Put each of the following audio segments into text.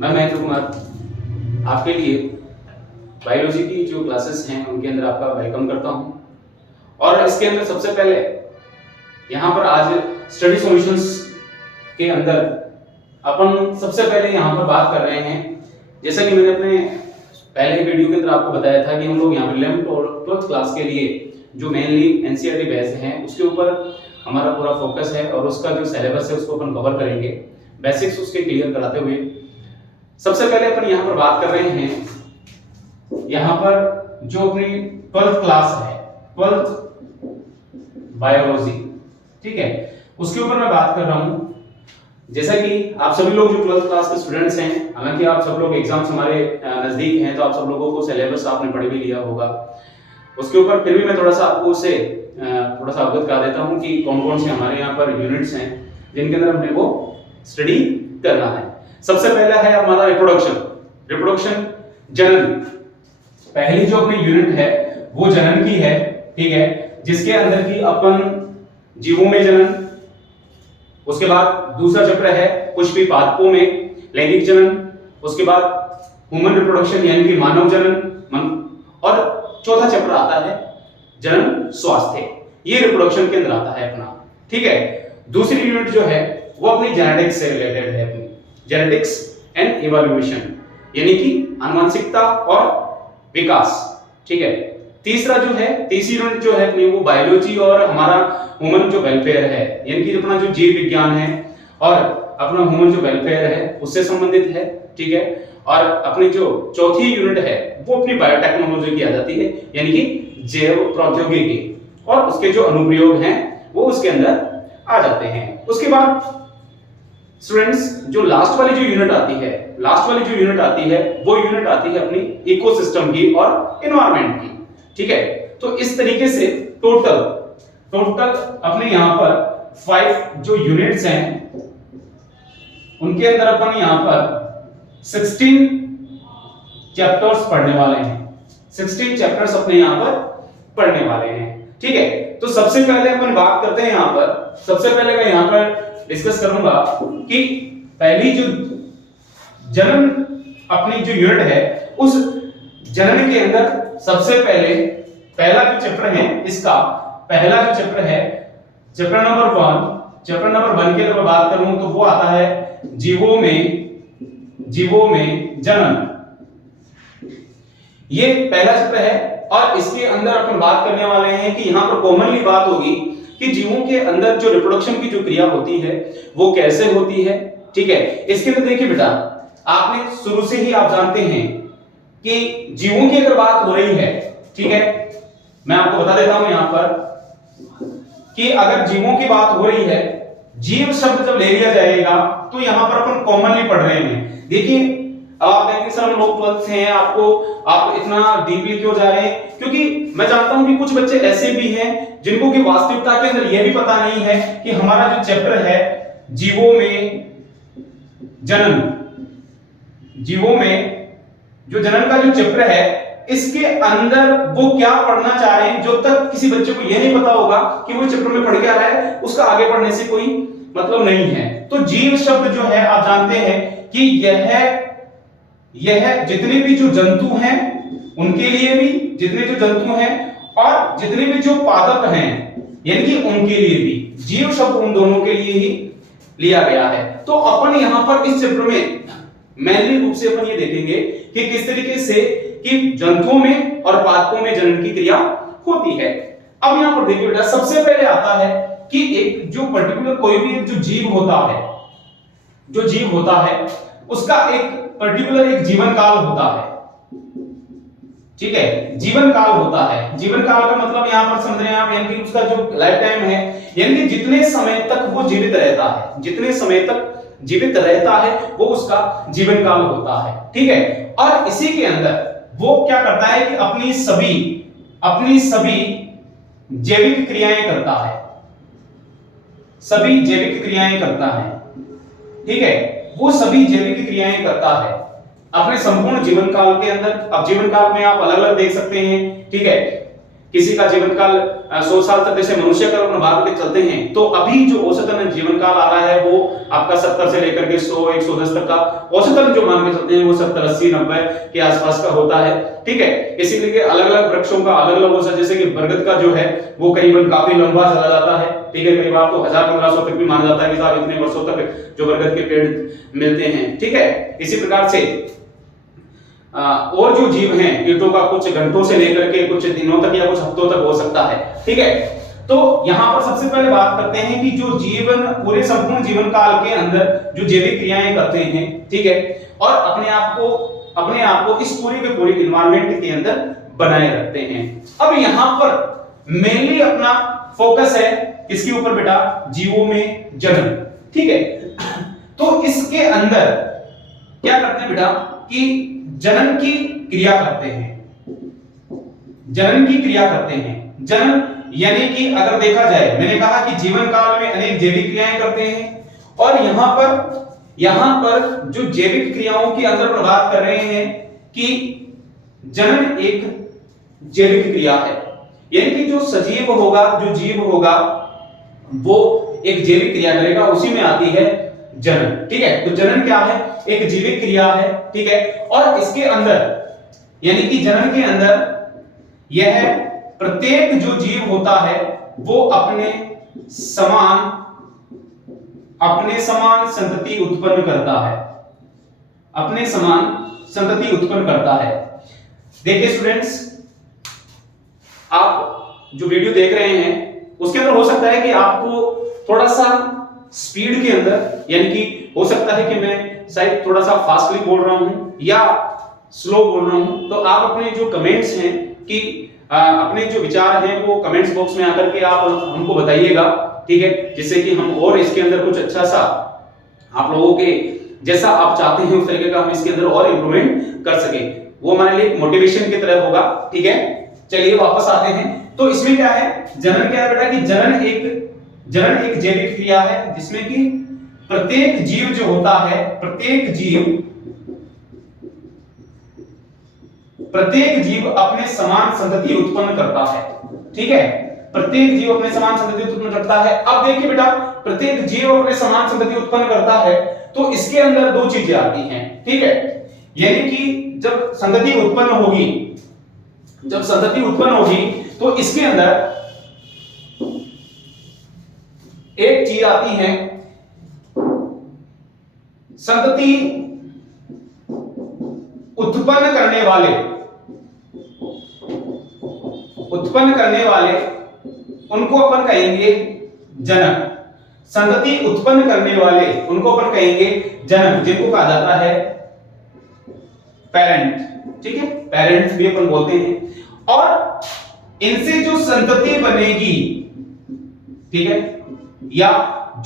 मैं महेंद्र कुमार आपके लिए बायोलॉजी की जो क्लासेस हैं उनके अंदर आपका वेलकम करता हूं। और इसके अंदर सबसे पहले यहाँ पर आज स्टडी सॉल्यूशंस के अंदर अपन सबसे पहले यहाँ पर बात कर रहे हैं, जैसा कि मैंने अपने पहले वीडियो के अंदर आपको बताया था कि हम लोग यहाँ पर 11th और 12th क्लास के लिए जो मेनली एनसीईआरटी बेस है उसके ऊपर हमारा पूरा फोकस है और उसका जो सिलेबस है उसको अपन कवर करेंगे, बेसिक्स उसके क्लियर कराते हुए। सबसे पहले अपन यहाँ पर बात कर रहे हैं यहाँ पर जो अपनी 12th क्लास है, 12th बायोलॉजी, ठीक है, उसके ऊपर मैं बात कर रहा हूँ। जैसा कि आप सभी लोग जो 12th क्लास के स्टूडेंट्स हैं, हालांकि आप सब लोग एग्जाम्स हमारे नजदीक हैं तो आप सब लोगों को सिलेबस आपने पढ़ भी लिया होगा, उसके ऊपर फिर भी मैं थोड़ा सा आपको उसे थोड़ा सा अवगत करा देता हूँ कि कौन कौन से हमारे यहाँ पर यूनिट्स हैं जिनके अंदर हमने वो स्टडी करना है। सबसे पहला है हमारा रिप्रोडक्शन जनन। पहली जो अपनी यूनिट है वो जनन की है, ठीक है, जिसके अंदर की अपन जीवों में जनन, उसके बाद दूसरा चैप्टर है पुष्पी पादपों में लैंगिक जनन, उसके बाद ह्यूमन रिप्रोडक्शन यानी कि मानव जनन, और चौथा चैप्टर आता है जनन स्वास्थ्य। ये रिप्रोडक्शन के अंदर आता है अपना, ठीक है। दूसरी यूनिट जो है वो अपनी जेनेटिक्स से रिलेटेड है, अपनी जेनेटिक्स एंड इवोल्यूशन यानी कि आनुवंशिकता और विकास, ठीक है। तीसरी यूनिट जो है अपनी वो बायोलॉजी और हमारा ह्यूमन जो वेलफेयर है यानी कि अपना जो जीव विज्ञान है और अपना ह्यूमन जो वेलफेयर है उससे संबंधित है, ठीक है। और अपनी जो चौथी यूनिट है वो अपनी बायोटेक्नोलॉजी की आ जाती है यानी कि जैव प्रौद्योगिकी, और उसके जो अनुप्रयोग हैं वो उसके अंदर आ जाते हैं। उसके बाद स्टूडेंट्स जो लास्ट वाली जो यूनिट आती है वो यूनिट आती है अपनी इकोसिस्टम की और एनवायरनमेंट की, ठीक है। तो इस तरीके से टोटल अपने यहाँ पर 5 जो यूनिट्स हैं उनके अंदर अपन यहाँ पर 16 चैप्टर्स पढ़ने वाले हैं, 16 चैप्टर्स अपने यहाँ पर पढ़ने वाले हैं, ठीक है। तो सबसे पहले अपन बात करते हैं यहाँ पर, सबसे पहले मैं यहाँ पर डिस्कस करूंगा कि पहली जो जनन अपनी जो यूनिट है उस जनन के अंदर सबसे पहले पहला जो चैप्टर है, इसका पहला जो चैप्टर है चैप्टर नंबर 1 की अगर बात करूं तो वो आता है जीवों में जनन। ये पहला चैप्टर है और इसके अंदर अपन बात करने वाले हैं कि यहां पर कॉमनली बात होगी कि जीवों के अंदर जो रिप्रोडक्शन की जो क्रिया होती है वो कैसे होती है, ठीक है। इसके अंदर देखिए बेटा, आपने शुरू से ही आप जानते हैं कि जीवों की अगर बात हो रही है, ठीक है, मैं आपको बता देता हूं यहां पर कि अगर जीवों की बात हो रही है, जीव शब्द जब ले लिया जाएगा तो यहां पर अपन कॉमनली पढ़ रहे हैं। देखिए अब आप कहेंगे सर हम लोग 12th से हैं, आप इतना डीपली क्यों जा रहे हैं? क्योंकि मैं जानता हूं कि कुछ बच्चे ऐसे भी हैं जिनको कि वास्तविकता के अंदर यह भी पता नहीं है कि हमारा जो चैप्टर है जीवों में जनन, जीवों में जो जनन का जो चैप्टर है इसके अंदर वो क्या पढ़ना चाह रहे हैं, जो तक किसी बच्चे को यह नहीं पता होगा कि वो चैप्टर में पढ़ क्या रहा है उसका आगे पढ़ने से कोई मतलब नहीं है। तो जीव शब्द जो है आप जानते हैं कि यह जितने भी जो जंतु हैं उनके लिए भी, जितने जो जंतु हैं और जितने भी जो पादप हैं यानी कि उनके लिए भी जीव शब्द उन दोनों के लिए ही लिया गया है। तो अपन यहां पर इस चैप्टर में मेनली रूप से अपन ये देखेंगे कि किस तरीके से कि जंतुओं में और पादपों में जनन की क्रिया होती है। अब यहां पर देखिए बेटा, सबसे पहले आता है कि एक जो पर्टिकुलर कोई भी एक जो जीव होता है उसका एक पर्टिकुलर एक जीवन काल होता है, ठीक है, जीवन काल होता है। जीवन काल का मतलब यहां पर समझ रहे हैं आप, यानी कि उसका जो लाइफ टाइम है यानी कि जितने समय तक वो जीवित रहता है, जितने समय तक जीवित रहता है वो उसका जीवन काल होता है, ठीक है। और इसी के अंदर वो क्या करता है कि अपनी सभी जैविक क्रियाएं करता है, सभी जैविक क्रियाएं करता है, ठीक है, वो सभी जैविक क्रियाएं करता है अपने संपूर्ण जीवन काल के अंदर। अब जीवन काल में आप अलग अलग देख सकते हैं, ठीक है, किसी का जीवन काल 100 साल तक, जैसे मनुष्य का अपना बात के चलते हैं तो अभी जो औसतन जीवन काल आ रहा है वो आपका 70 से लेकर के 100 110 तक का औसतन जो मान के चलते हैं वो 70 80 90 के आसपास का होता है। ठीक है, इसीलिए अलग-अलग वृक्षों का अलग-अलग औसत, जैसे कि बरगद का जो है वो करीबन काफी लंबा चला जाता है। ठीक है, कई बार तो 1000-1500 तक भी माना जाता है कि साहब इतने वर्षों तक जो बरगद के पेड़ मिलते हैं। ठीक है, इसी प्रकार से और जो जीव हैं कीटों का कुछ घंटों से लेकर के कुछ दिनों तक या कुछ हफ्तों तक हो सकता है। ठीक है, तो यहां पर सबसे पहले बात करते हैं कि जो जीवन पूरे संपूर्ण जीवन काल के अंदर जो जैविक क्रियाएं करते हैं, ठीक है, और अपने आप को इस पूरे के पूरे एनवायरनमेंट के अंदर बनाए रखते हैं। अब यहां पर मेनली अपना फोकस है किसके ऊपर बेटा? जीवों में जनन। ठीक है, तो इसके अंदर क्या करते हैं बेटा कि जनन की क्रिया करते हैं। जनन की क्रिया करते हैं। जनन यानी कि अगर देखा जाए, मैंने कहा कि जीवन काल में अनेक जैविक क्रियाएं करते हैं और यहां पर जो जैविक क्रियाओं की अंदर बात कर रहे हैं कि जनन एक जैविक क्रिया है, यानी कि जो सजीव होगा, जो जीव होगा वो एक जैविक क्रिया करेगा, उसी में आती है जनन। ठीक है, तो जनन क्या है? एक जैविक क्रिया है। ठीक है, और इसके अंदर यानी कि जनन के अंदर यह प्रत्येक जो जीव होता है वो अपने समान संतति उत्पन्न करता है। अपने समान संतति उत्पन्न करता है। देखिए स्टूडेंट्स, आप जो वीडियो देख रहे हैं उसके अंदर हो सकता है कि आपको थोड़ा सा स्पीड के अंदर, यानी कि हो सकता है कि मैं शायद थोड़ा सा फास्टली बोल रहा हूं या स्लो बोल रहा हूं, तो आप अपने जो कमेंट्स हैं कि अपने जो विचार हैं वो कमेंट्स बॉक्स में आकर के आप हमको बताइएगा। ठीक है, जिससे कि हम और इसके अंदर कुछ अच्छा सा आप लोगों के जैसा आप चाहते हैं उस तरीके का हम इसके अंदर और इंप्रूवमेंट कर सके, वो हमारे लिए मोटिवेशन की तरह होगा। ठीक है, चलिए वापस आते हैं। तो इसमें क्या है? जनन क्या है बेटा कि जनन एक जैविक क्रिया है जिसमें कि प्रत्येक जीव जो होता है, प्रत्येक जीव अपने समान संतति उत्पन्न करता है। ठीक है, प्रत्येक जीव अपने समान संतति उत्पन्न करता है। अब देखिए बेटा, प्रत्येक जीव अपने समान संतति उत्पन्न करता है तो इसके अंदर दो चीजें आती हैं। ठीक है, यानी कि जब संतति उत्पन्न होगी तो इसके अंदर एक चीज आती है संतति उत्पन्न करने वाले उनको अपन कहेंगे जनक। संतति उत्पन्न करने वाले उनको अपन कहेंगे जनक, जिनको कहा जाता है पेरेंट। ठीक है, पेरेंट्स भी अपन बोलते हैं। और इनसे जो संतति बनेगी, ठीक है, या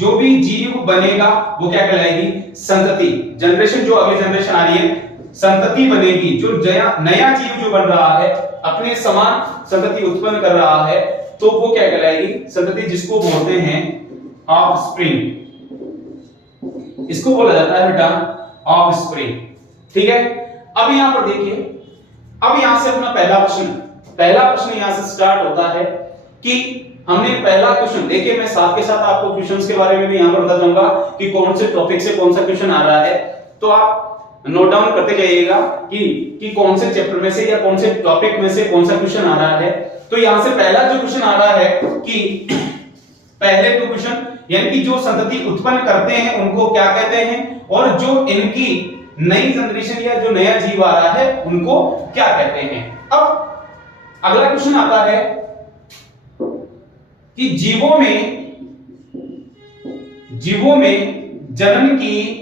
जो भी जीव बनेगा वो क्या कहलाएगी? संतति। जनरेशन, जो अगली जनरेशन आ रही है, संतति बनेगी। जो नया जीव जो बन रहा है अपने समान संतति उत्पन्न कर रहा है तो वो क्या कहलाएगी? संतति, जिसको बोलते हैं ऑफस्प्रिंग। इसको बोला जाता है बेटा ऑफस्प्रिंग। ठीक है, अब यहां पर देखिए, अब यहां से अपना पहला प्रश्न यहां से स्टार्ट होता है कि हमने पहला क्वेश्चन देखिए, मैं साथ के साथ आपको क्वेश्चंस के बारे में भी यहां पर बता दूंगा कि कौन से टॉपिक से कौन सा क्वेश्चन आ रहा है, तो आप नोट डाउन करते जाइएगा कि कौन से चैप्टर में से या कौन से टॉपिक में से कौन सा क्वेश्चन आ रहा है। तो यहां से पहला जो क्वेश्चन आ रहा है कि पहले तो क्वेश्चन यानी कि जो संतति उत्पन्न करते हैं उनको क्या कहते हैं, और जो इनकी नई जनरेशन या जो नया जीव आ रहा है उनको क्या कहते हैं। अब अगला क्वेश्चन आता है कि जीवों में जनन की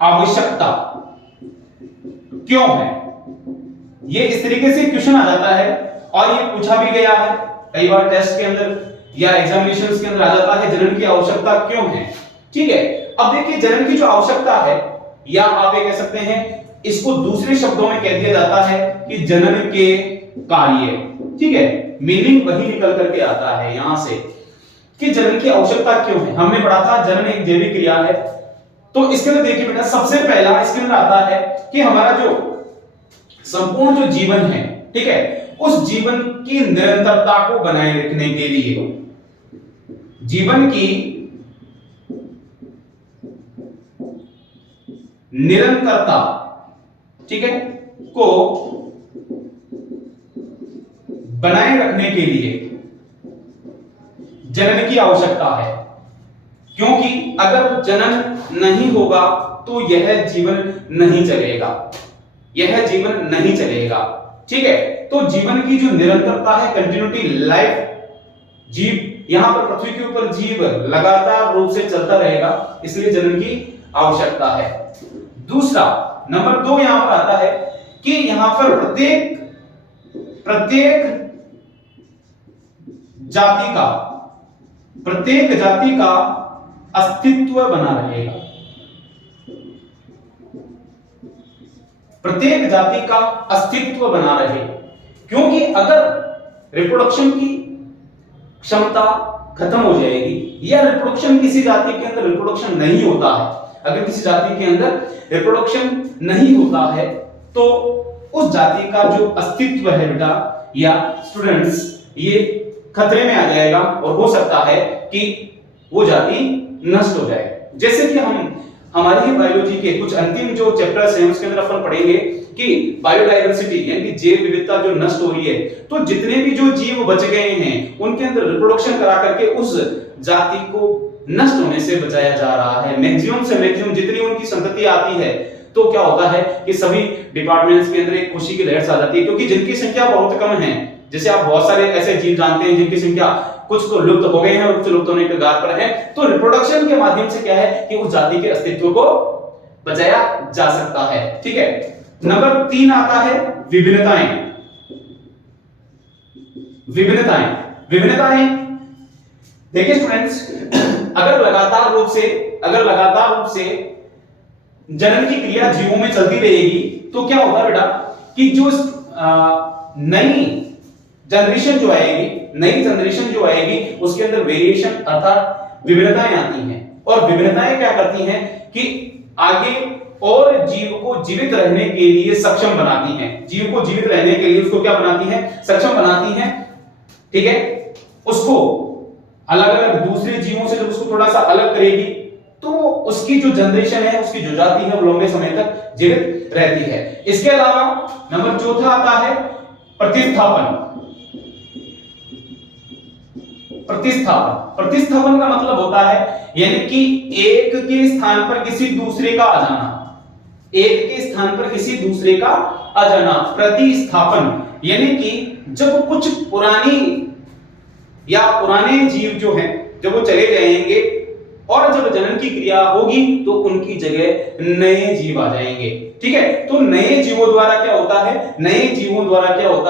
आवश्यकता क्यों है? ये इस तरीके से क्वेश्चन आ जाता है और ये पूछा भी गया है कई बार टेस्ट के अंदर या एग्जामिनेशंस के अंदर आ जाता है, जनन की आवश्यकता क्यों है। ठीक है, अब देखिए जनन की जो आवश्यकता है, या आप ये कह सकते हैं इसको दूसरे शब्दों में कह दिया जाता है कि जनन के कार्य। ठीक है, मीनिंग वही निकल करके आता है यहां से कि जनन की आवश्यकता क्यों है। हमने पढ़ा था जनन एक जैविक क्रिया है, तो इसके अंदर देखिए बेटा, सबसे पहला इसके अंदर आता है कि हमारा जो संपूर्ण जो जीवन है, ठीक है, उस जीवन की निरंतरता को बनाए रखने के लिए, जीवन की निरंतरता, ठीक है, को बनाए रखने के लिए जनन की आवश्यकता है। क्योंकि अगर जनन नहीं होगा तो यह जीवन नहीं चलेगा, यह जीवन नहीं चलेगा, ठीक है। तो जीवन की जो निरंतरता है, कंटिन्यूटी, लाइफ, जीव, यहां पर पृथ्वी के ऊपर जीव लगातार रूप से चलता रहेगा, इसलिए जनन की आवश्यकता है। दूसरा, नंबर 2 यहां पर आता है कि यहां पर प्रत्येक जाति का अस्तित्व बना रहेगा, प्रत्येक जाति का अस्तित्व बना रहे। क्योंकि अगर रिप्रोडक्शन की क्षमता खत्म हो जाएगी या रिप्रोडक्शन, किसी जाति के अंदर रिप्रोडक्शन नहीं होता है, अगर किसी जाति के अंदर रिप्रोडक्शन नहीं होता है तो उस जाति का जो अस्तित्व है बेटा या स्टूडेंट्स, ये खतरे में आ जाएगा और हो सकता है कि वो जाति नष्ट हो जाए। जैसे कि हम हमारी बायोलॉजी के कुछ अंतिम जो चैप्टर्स हैं उसके अंदर अपन पढ़ेंगे कि बायोडायवर्सिटी यानी कि जैव विविधता जो नष्ट हो रही है, तो जितने भी जो जीव बच गए हैं उनके अंदर रिप्रोडक्शन करा करके उस जाति को नष्ट होने से बचाया जा रहा है। मैक्सिमम से मैक्सिमम जितनी उनकी संतति आती है तो क्या होता है कि सभी डिपार्टमेंट्स के अंदर एक खुशी की लहर आ जाती है, क्योंकि जिनकी संख्या बहुत कम है, जैसे आप बहुत सारे ऐसे जीव जानते हैं जिनकी संख्या कुछ तो लुप्त हो गए हैं और कुछ लुप्त होने के कगार पर हैं, तो रिप्रोडक्शन के माध्यम से क्या है कि उस जाति के अस्तित्व को बचाया जा सकता है, ठीक है। नंबर 3 आता है विभिन्नताएं। विभिन्नताएं देखिए स्टूडेंट्स, अगर लगातार रूप से जनन की क्रिया जीवों में चलती रहेगी तो क्या होगा बेटा कि जो नई जनरेशन जो आएगी उसके अंदर वेरिएशन अर्थात विभिन्नताएं आती हैं, और विभिन्नताएं क्या करती हैं कि आगे और जीव को जीवित रहने के लिए सक्षम बनाती हैं, जीव को जीवित रहने के लिए उसको क्या बनाती हैं, सक्षम बनाती हैं, ठीक है। उसको अलग अलग दूसरे जीवों से जब उसको थोड़ा सा अलग करेगी तो उसकी जो जनरेशन है, उसकी जो जाति है वो लंबे समय तक जीवित रहती है। इसके अलावा नंबर 4 आता है प्रतिस्थापन का मतलब होता है यानी कि एक के स्थान पर किसी दूसरे का आ जाना, प्रतिस्थापन यानी कि जब कुछ पुराने जीव जो हैं जब वो चले जाएंगे और जब जनन की क्रिया होगी तो उनकी जगह नए जीव आ जाएंगे, ठीक है। तो नए जीवों द्वारा क्या होता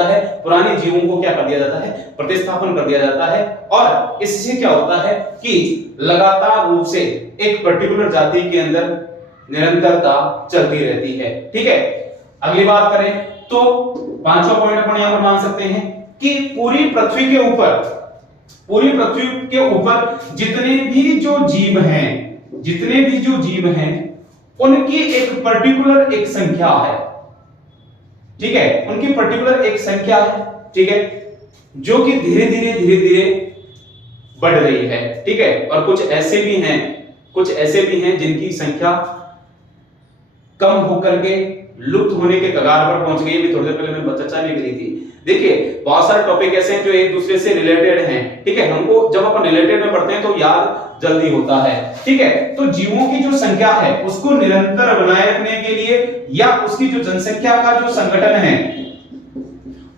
है, पुराने जीवों को क्या कर दिया जाता है, प्रतिस्थापन कर दिया जाता है, और इससे क्या होता है कि लगातार रूप से एक पर्टिकुलर जाति के अंदर निरंतरता चलती रहती है, ठीक है। अगली बात करें तो 5वां पॉइंट अपन यहां पर मान सकते हैं कि पूरी पृथ्वी के ऊपर जितने भी जो जीव हैं उनकी एक पर्टिकुलर एक संख्या है, ठीक है, उनकी पर्टिकुलर एक संख्या है, ठीक है, जो कि धीरे धीरे बढ़ रही है, ठीक है। और कुछ ऐसे भी हैं जिनकी संख्या कम होकर के लुप्त होने के कगार पर पहुंच गई। अभी थोड़ी देर पहले मैंने चर्चा भी करी थी। देखिए बहुत सारे टॉपिक ऐसे हैं जो एक दूसरे से रिलेटेड हैं, ठीक है, हमको जब अपन रिलेटेड में पढ़ते हैं तो याद जल्दी होता है, ठीक है। तो जीवों की जो संख्या है उसको निरंतर बनाए रखने के लिए या उसकी जो जनसंख्या का जो संगठन है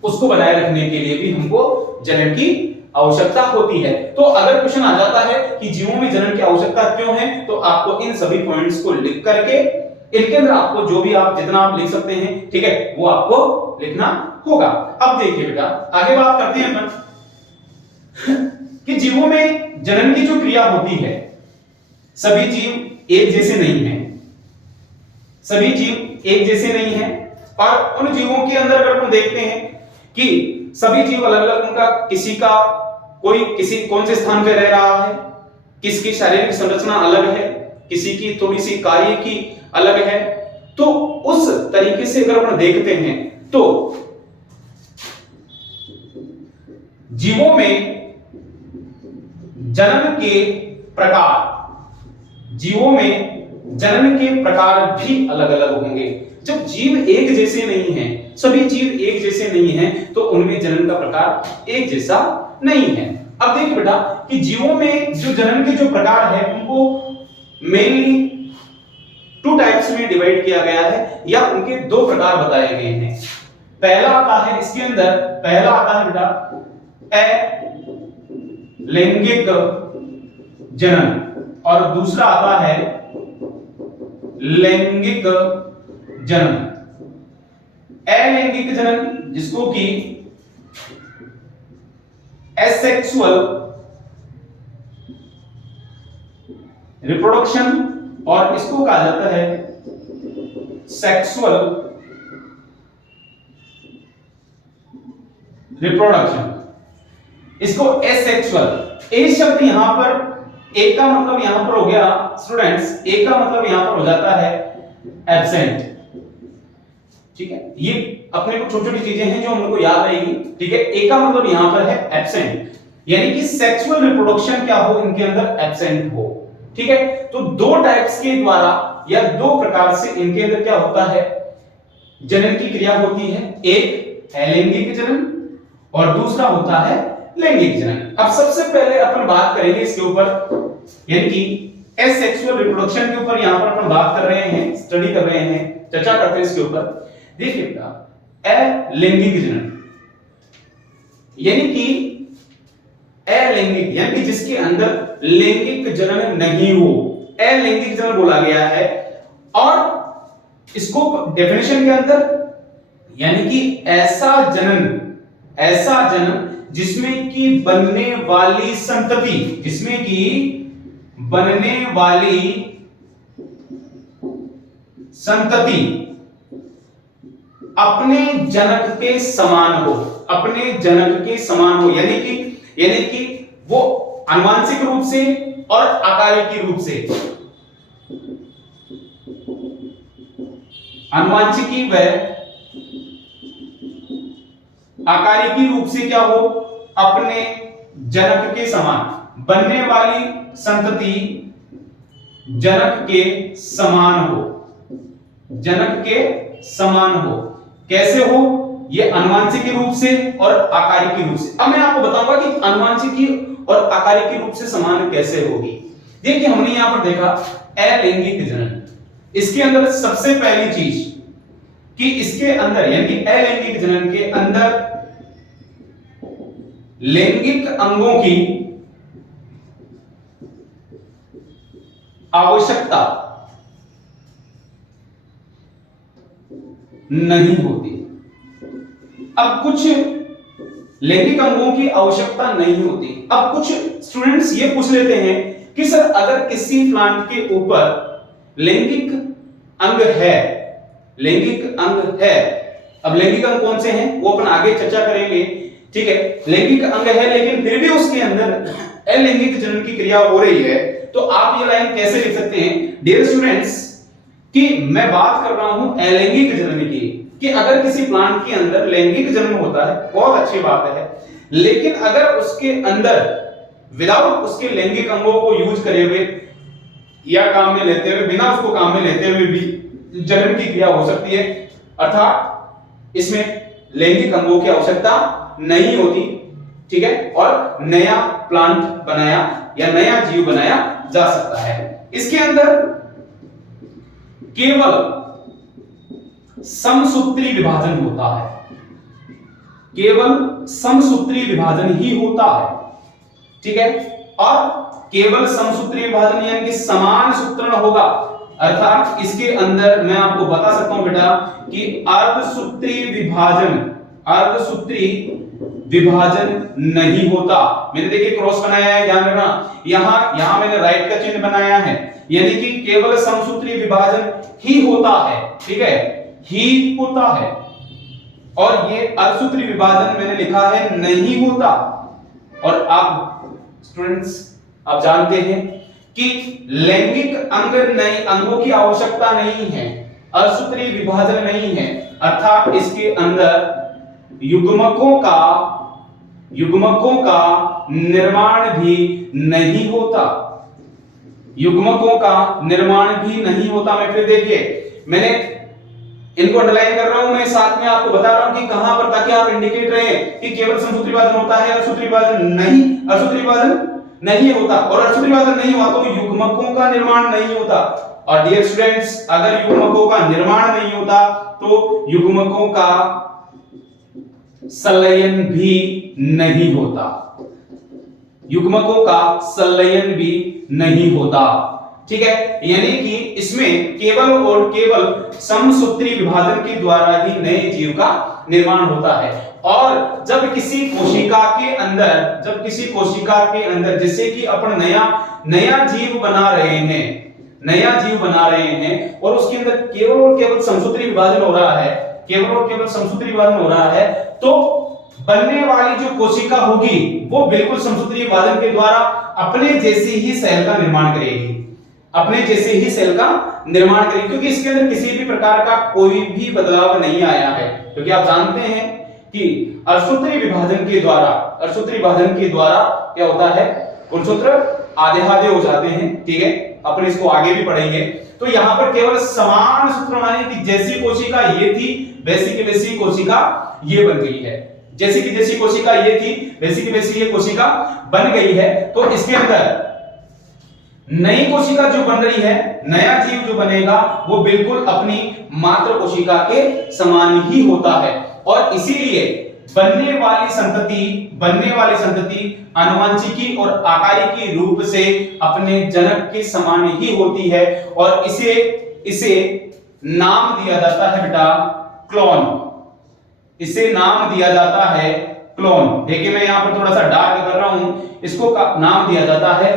उसको बनाए रखने के लिए भी हमको जनन की आवश्यकता होती है। तो अगर क्वेश्चन आ जाता है कि जीवों में जनन की आवश्यकता क्यों है, तो आपको इन सभी पॉइंट्स को लिख करके इनके अंदर आपको जो भी आप जितना आप लिख सकते हैं, ठीक है, वो आपको लिखना होगा। अब देखिए बेटा आगे बात करते हैं अपन कि जीवों में जनन की जो क्रिया होती है, सभी जीव एक जैसे नहीं है, और उन जीवों के अंदर अगर हम देखते हैं कि सभी जीव अलग अलग, उनका किसी कौन से स्थान पे रह रहा है, किसकी शारीरिक संरचना अलग है, किसी की थोड़ी सी कार्य की अलग है, तो उस तरीके से अगर हम देखते हैं तो जीवों में जनन के प्रकार, जीवों में जनन के प्रकार भी अलग अलग होंगे। जब जीव एक जैसे नहीं हैं, सभी जीव एक जैसे नहीं हैं, तो उनमें जनन का प्रकार एक जैसा नहीं है। अब देखिए बेटा कि जीवों में जो जनन के जो प्रकार है उनको मेनली 2 टाइप्स में डिवाइड किया गया है, या उनके 2 प्रकार बताए गए हैं। पहला आता है इसके अंदर, पहला आता है बेटा अलैंगिक जनन, और दूसरा आता है लैंगिक जनन। अलैंगिक जनन जिसको कि एसेक्सुअल रिप्रोडक्शन, और इसको कहा जाता है सेक्सुअल रिप्रोडक्शन। इसको एसेक्सुअल, ए शब्द यहां पर, ए का मतलब यहां पर हो गया स्टूडेंट्स, ए का मतलब यहां पर हो जाता है एब्सेंट। ठीक है, ये अपने को छोटी छोटी चीजें हैं जो हमको याद रहेगी। ठीक है, ए का मतलब यहां पर है एब्सेंट, यानी कि सेक्सुअल रिप्रोडक्शन क्या हो इनके अंदर, एब्सेंट हो। ठीक है, तो 2 टाइप्स के द्वारा या 2 प्रकार से इनके अंदर क्या होता है, जनन की क्रिया होती है। एक अलैंगिक जनन और दूसरा होता है लैंगिक जनन। अब सबसे पहले अपन बात करेंगे इसके ऊपर, यानी कि एसेक्सुअल रिप्रोडक्शन के ऊपर यहां पर अपन बात कर रहे हैं, स्टडी कर रहे हैं, चर्चा करते हैं इसके ऊपर। देखिए अलैंगिक जनन यानी कि अलैंगिक, यानी कि जिसके अंदर लैंगिक जनन नहीं हो, अलैंगिक जनन बोला गया है। और इसको डेफिनेशन के अंदर, यानी कि ऐसा जनन जिसमें कि बनने वाली संतति, जिसमें कि बनने वाली संतति अपने जनक के समान हो, अपने जनक के समान हो, यानी कि वो आनुवंशिक रूप से और आकारिकी रूप से, आनुवंशिकी व आकारिकी रूप से क्या हो, अपने जनक के समान, बनने वाली संतति जनक के समान हो, जनक के समान हो। कैसे हो, ये आनुवंशिक रूप से और आकारिकी रूप से। अब मैं आपको बताऊंगा कि आनुवंशिक और आकारिकी रूप से समान कैसे होगी। देखिए हमने यहां पर देखा अलैंगिक जनन, इसके अंदर सबसे पहली चीज कि इसके अंदर, यानी कि अलैंगिक जनन के अंदर लैंगिक अंगों की आवश्यकता नहीं होती। अब कुछ लैंगिक अंगों की आवश्यकता नहीं होती। अब कुछ स्टूडेंट्स ये पूछ लेते हैं कि सर अगर किसी प्लांट के ऊपर लैंगिक अंग है, लैंगिक अंग है, अब लैंगिक अंग कौन से हैं वो अपन आगे चर्चा करेंगे। ठीक है, लैंगिक अंग है लेकिन फिर भी उसके अंदर अलैंगिक जनन की क्रिया हो रही है, तो आप ये लाइन कैसे लिख सकते हैं डियर स्टूडेंट्स कि मैं बात कर रहा हूं अलैंगिक जनन की, कि अगर किसी प्लांट के अंदर लैंगिक जन्म होता है बहुत अच्छी बात है, लेकिन अगर उसके अंदर विदाउट उसके लैंगिक अंगों को यूज करे हुए या काम में लेते हुए, बिना उसको काम में लेते हुए भी जनन की क्रिया हो सकती है, अर्थात इसमें लैंगिक अंगों की आवश्यकता नहीं होती। ठीक है, और नया प्लांट बनाया या नया जीव बनाया जा सकता है। इसके अंदर केवल समसूत्री विभाजन होता है, केवल समसूत्री विभाजन ही होता है। ठीक है, और केवल समसूत्री विभाजन यानी कि समान सूत्रण होगा, अर्थात इसके अंदर मैं आपको बता सकता हूं बेटा कि अर्धसूत्री विभाजन, अर्धसूत्री विभाजन नहीं होता। मैंने देखिए क्रॉस बनाया है, ध्यान रखना, यहां मैंने राइट का चिन्ह बनाया है, यानी कि केवल समसूत्री विभाजन ही होता है। ठीक है, ही होता है, और ये अर्धसूत्री विभाजन मैंने लिखा है नहीं होता। और आप स्टूडेंट्स आप जानते हैं कि लैंगिक अंग नए अंगों की आवश्यकता नहीं है, अर्धसूत्री विभाजन नहीं है, अर्थात इसके अंदर युग्मकों का युग्मकों का निर्माण भी नहीं होता। युग्मकों का निर्माण भी नहीं होता। मैं फिर देखिए, मैंने इनको अंडरलाइन कर रहा हूं, मैं साथ में आपको बता रहा हूं कि कहां पर, ताकि आप इंडिकेट रहे कि केवल समसूत्री विभाजन होता है, अर्धसूत्री विभाजन नहीं, अर्धसूत्री विभाजन नहीं होता। और अर्धसूत्री विभाजन नहीं हुआ तो युग्मकों का निर्माण नहीं होता। और डियर स्टूडेंट्स, अगर युग्मकों का निर्माण नहीं होता तो युग्मकों का संलयन भी नहीं होता। युग्मकों का संलयन भी नहीं होता। ठीक है, यानी कि इसमें केवल और केवल समसूत्री विभाजन के द्वारा ही नए जीव का निर्माण होता है। और जब किसी कोशिका के अंदर जैसे कि अपन नया जीव बना रहे हैं और उसके अंदर केवल और केवल समसूत्री विभाजन हो रहा है, तो बनने वाली जो कोशिका होगी वो बिल्कुल समसूत्री विभाजन के द्वारा अपने जैसी ही सेल का निर्माण करेगी, क्योंकि इसके अंदर किसी भी प्रकार का कोई भी बदलाव नहीं आया है। क्योंकि आप जानते हैं कि अर्धसूत्री विभाजन के द्वारा क्या होता है, गुणसूत्र आधे हो जाते हैं। ठीक है, अपन इसको आगे भी पढ़ेंगे। तो यहाँ पर केवल समान सूत्र माने कि जैसी कोशिका ये थी वैसी की वैसी कोशिका ये बन गई है, जैसी की जैसी कोशिका ये थी वैसी की वैसी ये कोशिका बन गई है। तो इसके अंदर नई कोशिका जो बन रही है, नया जीव जो बनेगा वो बिल्कुल अपनी मात्र कोशिका के समान ही होता है। और इसीलिए बनने वाली संतति आनुवंशिकी और आकारिकी रूप से अपने जनक के समान ही होती है। और इसे नाम दिया जाता है बेटा क्लोन। इसे नाम दिया जाता है क्लोन। देखिए, मैं यहां पर थोड़ा सा डार्क कर रहा हूं, इसको नाम दिया जाता है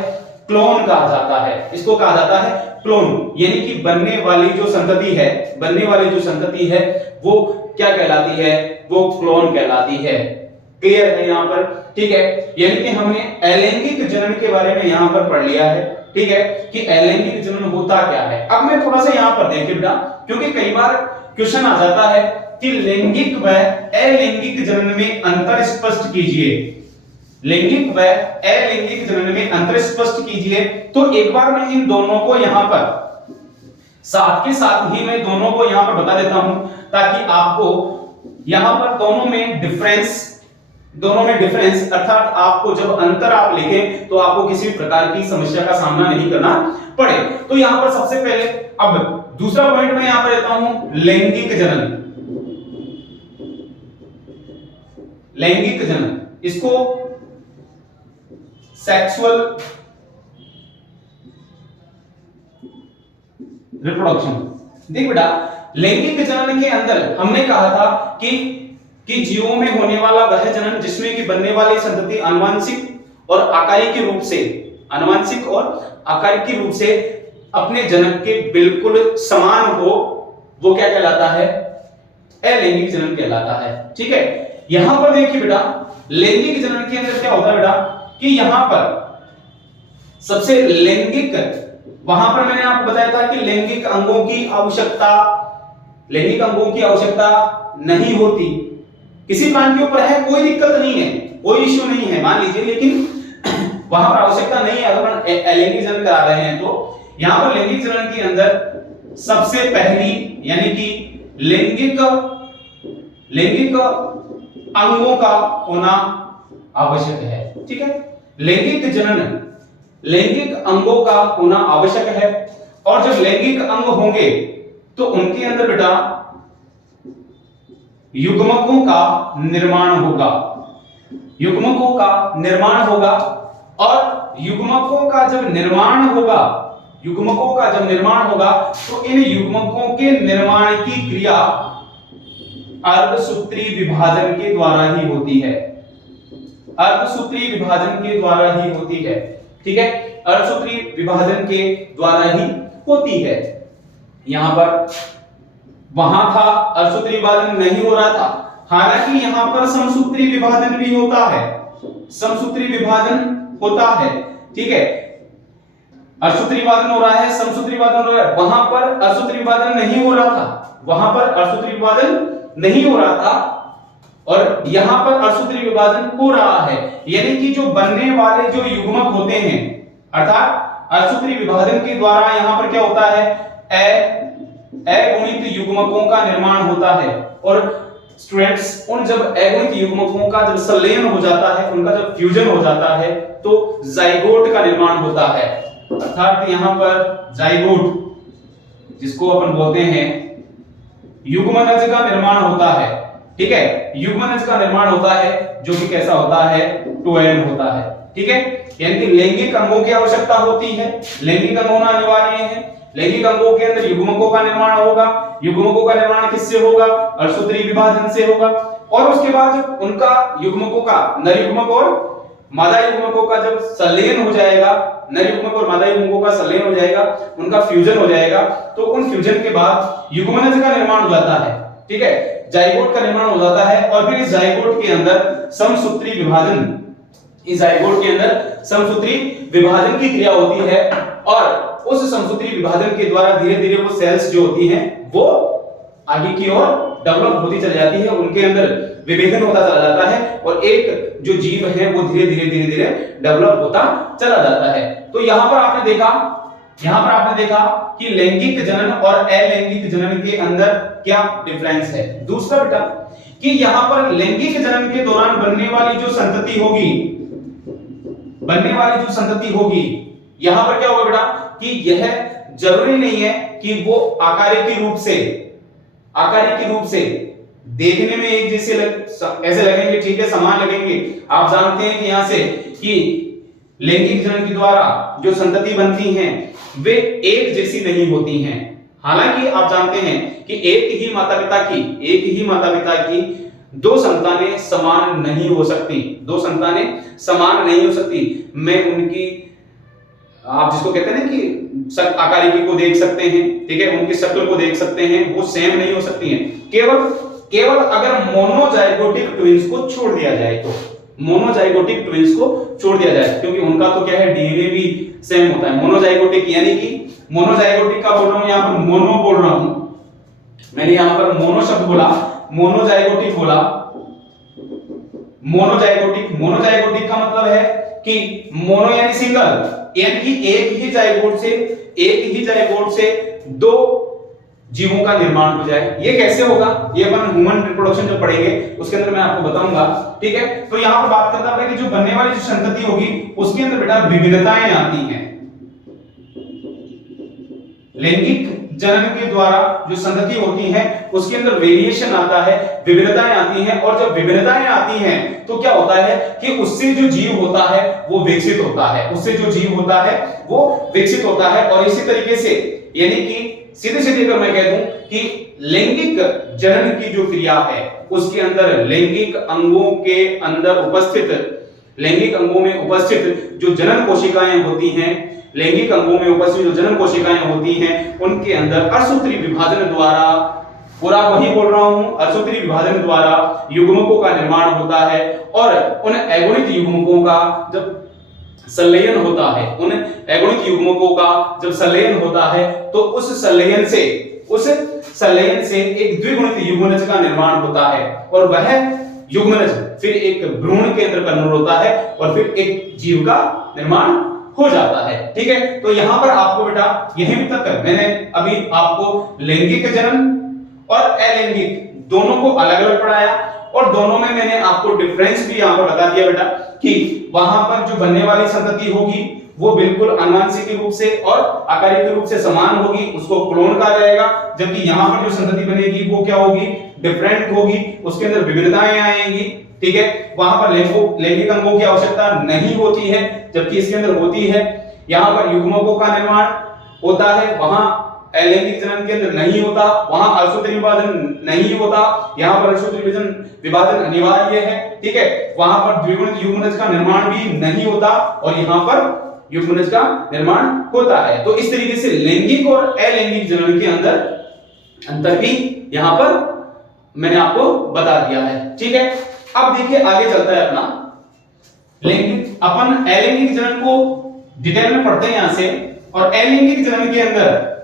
क्लोन कहा जाता है। इसको कहा जाता है क्लोन, यानी कि बनने वाली जो संतति है वो क्या कहलाती है, वो क्लोन कहलाती है। क्लियर है यहां पर? ठीक है, यानी कि हमने अलैंगिक जनन के बारे में यहां पर पढ़ लिया है। ठीक है, कि अलैंगिक जनन होता क्या है। अब मैं थोड़ा सा यहां पर देखिए बेटा, क्योंकि कई बार क्वेश्चन आ जाता है कि लैंगिक व अलैंगिक जनन में अंतर स्पष्ट कीजिए। लैंगिक व अलैंगिक जनन में अंतर स्पष्ट कीजिए। तो एक बार मैं इन दोनों को यहां पर साथ के साथ ही मैं दोनों को यहां पर बता देता हूं, ताकि आपको यहां पर दोनों में डिफरेंस अर्थात आपको जब अंतर आप लिखें तो आपको किसी प्रकार की समस्या का सामना नहीं करना पड़े। तो यहां पर सबसे पहले, अब दूसरा पॉइंट मैं यहां पर लेता हूं लैंगिक जनन। इसको सेक्सुअल रिप्रोडक्शन। देख बेटा, लैंगिक जनन के अंदर हमने कहा था कि जीवों में होने वाला वह जनन जिसमें कि बनने वाली संतति आनुवंशिक और आकारिकी रूप से अपने जनक के बिल्कुल समान हो, वो क्या कहलाता है, अलैंगिक जनन कहलाता है। ठीक है, यहां पर देखिए बेटा, लैंगिक जनन के अंदर क्या होता है बेटा कि यहां पर सबसे लैंगिक, वहां पर मैंने आपको बताया था कि लैंगिक अंगों की आवश्यकता नहीं होती। किसी प्राणी के ऊपर है, कोई दिक्कत नहीं है, कोई इश्यू नहीं है, मान लीजिए, लेकिन वहां पर आवश्यकता नहीं है अगर लैंगिक जनन करा रहे हैं। तो यहां पर लैंगिक जनन के अंदर सबसे पहली, यानी कि लैंगिक अंगों का होना आवश्यक है। ठीक है, लैंगिक अंगों का होना आवश्यक है। और जब लैंगिक अंग होंगे तो उनके अंदर बेटा युग्मकों का निर्माण होगा। और युग्मकों का जब निर्माण होगा तो इन युग्मकों के निर्माण की क्रिया अर्धसूत्री विभाजन के द्वारा ही होती है। ठीक है, अर्धसूत्री विभाजन के द्वारा ही होती है। यहां पर वहां था अर्धसूत्री विभाजन नहीं हो रहा था, हालांकि यहां पर समसूत्री विभाजन भी होता है। ठीक है, अर्धसूत्री विभाजन हो रहा है, समसूत्री विभाजन हो रहा है। वहां पर अर्धसूत्री विभाजन नहीं हो रहा था, और यहां पर असूत्री विभाजन हो रहा है, यानी कि जो बनने वाले जो युग्मक होते हैं, अर्थात असूत्री विभाजन के द्वारा यहां पर क्या होता है, अगुणित युग्मकों का निर्माण होता है। और स्टूडेंट्स, उन जब अगुणित युग्मकों का जब संलयन हो जाता है, उनका जब फ्यूजन हो जाता है, तो जाइगोट का निर्माण होता है। अर्थात यहां पर जाइगोट, जिसको अपन बोलते हैं युग्मनज का निर्माण होता है। ठीक है, युग्मनज का निर्माण होता है, जो कि कैसा होता है, 2n होता है। ठीक है, यानी कि लैंगिक अंगों की आवश्यकता होती है, लैंगिक अंग होना अनिवार्य है। लैंगिक अंगों के अंदर युग्मकों का निर्माण होगा। युग्मकों का निर्माण किससे होगा, असूत्री विभाजन से होगा। और उसके बाद उनका युग्मकों का, नर युग्मक और मादा युग्मकों का जब संलयन हो जाएगा, नर युग्मक और मादा युग्मकों का संलयन हो जाएगा, उनका फ्यूजन हो जाएगा, तो उन फ्यूजन के बाद युग्मनज का निर्माण हो जाता है। ठीक है, जाइगोट का निर्माण हो जाता है। और फिर इस जाइगोट के अंदर समसूत्री विभाजन, इस जाइगोट के अंदर समसूत्री विभाजन की क्रिया होती है। और उस समसूत्री विभाजन के द्वारा धीरे धीरे वो सेल्स जो होती हैं वो आगे की ओर डेवलप होती चली जाती है, उनके अंदर विभेदन होता चला जाता है, और एक जो जीव है वो धीरे धीरे डेवलप होता चला जाता है। तो यहां पर आपने देखा कि लैंगिक जनन और अलैंगिक जनन के अंदर क्या डिफरेंस है। दूसरा बेटा, कि यहां पर लैंगिक जनन के दौरान बनने वाली जो संतति होगी, यहां पर क्या होगा बेटा, कि यह जरूरी नहीं है कि वो आकारिक रूप से देखने में एक जैसे ऐसे लगेंगे, ठीक है, समान लगेंगे। आप जानते हैं कि यहां से कि लैंगिक जनन के द्वारा जो संतति बनती हैं वे एक जैसी नहीं होती हैं। हालांकि आप जानते हैं कि एक ही माता पिता की दो संतानें समान नहीं हो सकती। मैं उनकी, आप जिसको कहते हैं ना कि आकारिकी को देख सकते हैं, ठीक है, उनकी शक्ल को देख सकते हैं, वो सेम नहीं हो सकती हैं। केवल अगर मोनोजाइगोटिक ट्विंस को छोड़ दिया जाए, क्योंकि उनका तो क्या है, डीएनए भी सेम होता है। मोनोजाइगोटिक यानी कि मोनोजाइगोटिक का बोल रहा हूं, यहां पर मोनो बोल रहा हूं, मैंने यहां पर मोनो शब्द बोला, मोनोजाइगोटिक बोला। मोनोजाइगोटिक का मतलब है कि मोनो यानी सिंगल, यानी कि एक ही जाइगोट से दो जीवों का निर्माण हो जाए। ये कैसे होगा, ये अपन ह्यूमन रिप्रोडक्शन जो पढ़ेंगे उसके अंदर मैं आपको बताऊंगा। ठीक है, तो यहां पर बात करता है कि जो बनने वाली जो संतति होगी उसके अंदर बेटा विभिन्नताएं आती हैं। लैंगिक जनन के द्वारा जो संतति होती है उसके अंदर वेरिएशन आता है, विभिन्नताएं आती हैं। और जब विभिन्नताएं आती हैं तो क्या होता है कि उससे जो जीव होता है वो विकसित होता है। और इसी तरीके से, यानी कि सीधे अगर मैं कह दूं कि लैंगिक जनन की जो क्रिया है उसके अंदर लैंगिक अंगों में उपस्थित जो जनन कोशिकाएं होती हैं, उनके अंदर असूत्री विभाजन द्वारा, पूरा वही बोल रहा हूं, असूत्री विभाजन द्वारा युग्मकों का निर्माण होता है। और उन अगुणित युग्मकों का जब संलयन होता है तो उस संलयन से एक द्विगुणित युग्मनज का निर्माण होता है। और वह युग्मनज फिर एक भ्रूण के अंदर कन्वर्ट होता है और फिर एक जीव का निर्माण हो जाता है। ठीक है, तो यहां पर आपको बेटा यहीं तक मैंने अभी आपको लैंगिक जनन और अलैंगिक दोनों को अलग अलग पढ़ाया, और दोनों में मैंने आपको डिफरेंस भी यहां पर बता दिया बेटा कि वहां पर जो बनने वाली संतति होगी वो बिल्कुल आनुवंशिक रूप से और आकारिक रूप से समान होगी, उसको क्लोन कहा जाएगा। जबकि यहां पर जो संतति बनेगी वो क्या होगी, डिफरेंट होगी, उसके अंदर विभिन्नताएं आएंगी। ठीक है, वहां पर लैंगिक अंगों की आवश्यकता नहीं होती है, जबकि इसके अंदर होती है। यहां पर युग्मकों का निर्माण होता है, वहां अलैंगिक जनन के अंदर नहीं होता, वहां असूत्री विभाजन नहीं होता, यहां पर असूत्री विभाजन अनिवार्य है। ठीक है, वहां पर द्विगुणित युग्मनज का निर्माण भी नहीं होता और यहां पर युग्मनज का निर्माण होता है। तो इस तरीके से लैंगिक और अलैंगिक जनन के अंदर अंतर भी यहां पर मैंने आपको बता दिया है। ठीक है, अब देखिए आगे चलता है अपना अपन अलैंगिक जनन को डिटेल में पढ़ते हैं यहां से। और अलैंगिक जनन के अंदर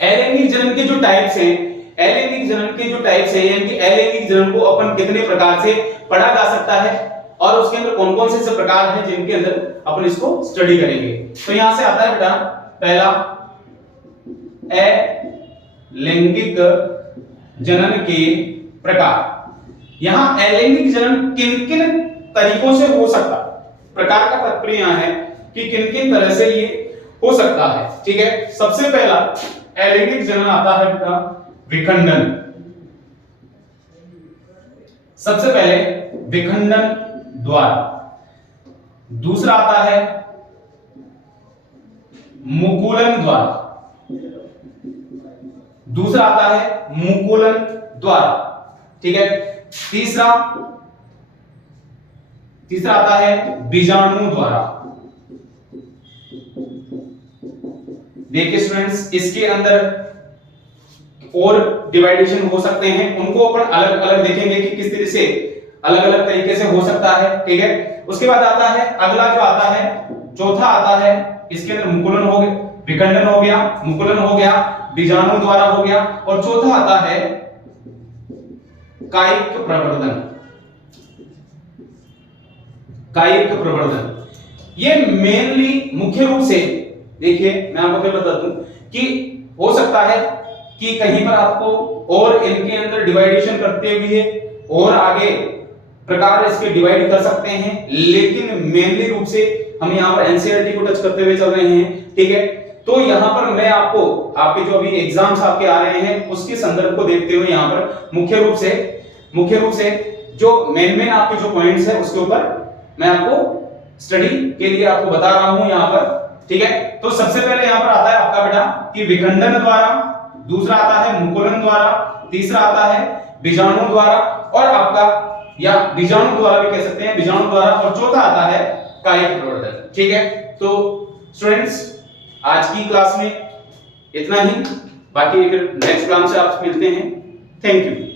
अलैंगिक जनन के जो टाइप्स हैं, अलैंगिक जनन के जो टाइप्स है, यानी कि अलैंगिक जनन को अपन कितने प्रकार से पढ़ा जा सकता है और उसके अंदर कौन कौन से प्रकार हैं जिनके अंदर अपन इसको स्टडी करेंगे। तो यहां से आता है बेटा पहला अलैंगिक जनन के प्रकार। यहां अलैंगिक जनन किन किन तरीकों से हो सकता है, प्रकार का तात्पर्य यहां है कि किन किन तरह से ये हो सकता है। ठीक है, सबसे पहला अलैंगिक जनन आता है बेटा विखंडन। सबसे पहले विखंडन द्वारा। दूसरा आता है मुकुलन द्वारा। दूसरा आता है मुकुलन द्वारा। ठीक है, तीसरा आता है बीजाणु द्वारा। देखिए स्टूडेंट्स, इसके अंदर और डिवाइडेशन हो सकते हैं, उनको अपन अलग अलग देखेंगे कि किस तरह से अलग अलग तरीके से हो सकता है। ठीक है, उसके बाद आता है अगला जो आता है चौथा आता है, इसके अंदर मुकुलन हो गया, विखंडन हो गया, मुकुलन हो गया, बीजाणु द्वारा हो गया, और चौथा आता है कायिक प्रवर्धन। कायिक प्रवर्धन ये मेनली मुख्य रूप से, देखिए मैं आपको फिर बता दूं कि हो सकता है कि कहीं पर आपको और इनके अंदर डिवाइडेशन करते हुए और आगे प्रकार इसके डिवाइड कर सकते हैं, लेकिन मेनली रूप से हम यहां पर एनसीईआरटी को टच करते हुए चल रहे हैं। ठीक है, तो यहां पर मैं आपको आपके जो अभी एग्जाम्स आपके आ रहे हैं उसके संदर्भ को देखते हुए यहां पर मुख्य रूप से जो मेन आपके जो पॉइंट्स है उसके ऊपर मैं आपको स्टडी के लिए आपको बता रहा हूं यहां पर। ठीक है, तो सबसे पहले यहां पर आता है आपका बेटा कि विखंडन द्वारा, दूसरा आता है मुकुलन द्वारा, तीसरा आता है बीजाणु द्वारा, और आपका या बीजाणु द्वारा भी कह सकते हैं, बीजाणु द्वारा, और चौथा आता है कायिक प्रवर्धन। ठीक है, तो स्टूडेंट्स आज की क्लास में इतना ही, बाकी फिर नेक्स्ट क्लास से आप मिलते हैं। Thank you.